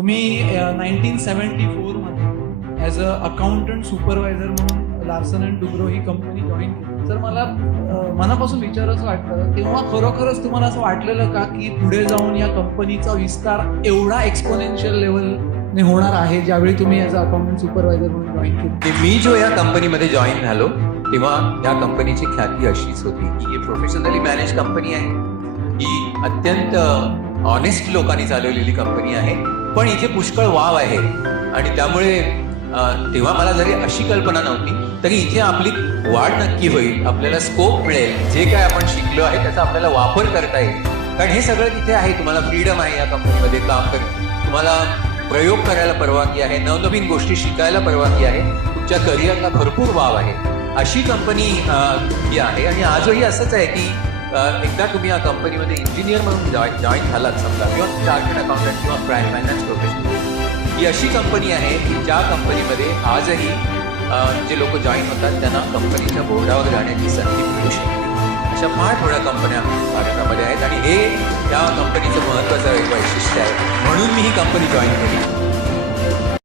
तुम्ही 1974 मध्ये as a accountant supervisor म्हणून Larsen and Toubro he company join केली. तर मला मनापासून विचारायचं वाटतं, तेव्हा खरोखरच तुम्हाला असं वाटलेलं का की पुढे जाऊन या कंपनीचा विस्तार एवढा एक्सपोनेन्शियल लेवलने होणार आहे ज्यावेळी तुम्ही ॲज अ अकाउंटंट सुपरवायझर म्हणून जॉईन केली? की मी जो या कंपनीमध्ये जॉईन झालो तेव्हा या कंपनीची ख्याती अशीच होती की ही प्रोफेशनली मॅनेज कंपनी आहे, ही अत्यंत ऑनेस्ट लोकांनी चालवलेली कंपनी आहे, पण इथे पुष्कळ वाव आहे. आणि त्यामुळे तेव्हा मला जरी अशी कल्पना नव्हती तरी इथे आपली वाढ नक्की होईल, आपल्याला स्कोप मिळेल, जे काय आपण शिकलो आहे त्याचा आपल्याला वापर करता येईल. कारण हे सगळं तिथे आहे, तुम्हाला फ्रीडम आहे या कंपनीमध्ये काम करत, तुम्हाला प्रयोग करायला परवानगी आहे, नवनवीन गोष्टी शिकायला परवानगी आहे, तुमच्या करिअरला भरपूर वाव आहे. अशी कंपनी ही आहे. आणि आजही असंच आहे की एकदा तुम्ही या कंपनीमध्ये इंजिनियर म्हणून जॉईन झालात समजा, किंवा चार्टर्ड अकाउंटंट किंवा प्राईम फायनान्स प्रोफेशनल, ही अशी कंपनी आहे की ज्या कंपनीमध्ये आजही जे लोक जॉईन होतात त्यांना कंपनीच्या बोर्डावर जाण्याची संधी मिळू शकते. अशा फार थोड्या कंपन्या भारतामध्ये आहेत आणि हे त्या कंपनीचं महत्त्वाचं एक वैशिष्ट्य आहे, म्हणून मी ही कंपनी जॉईन केली.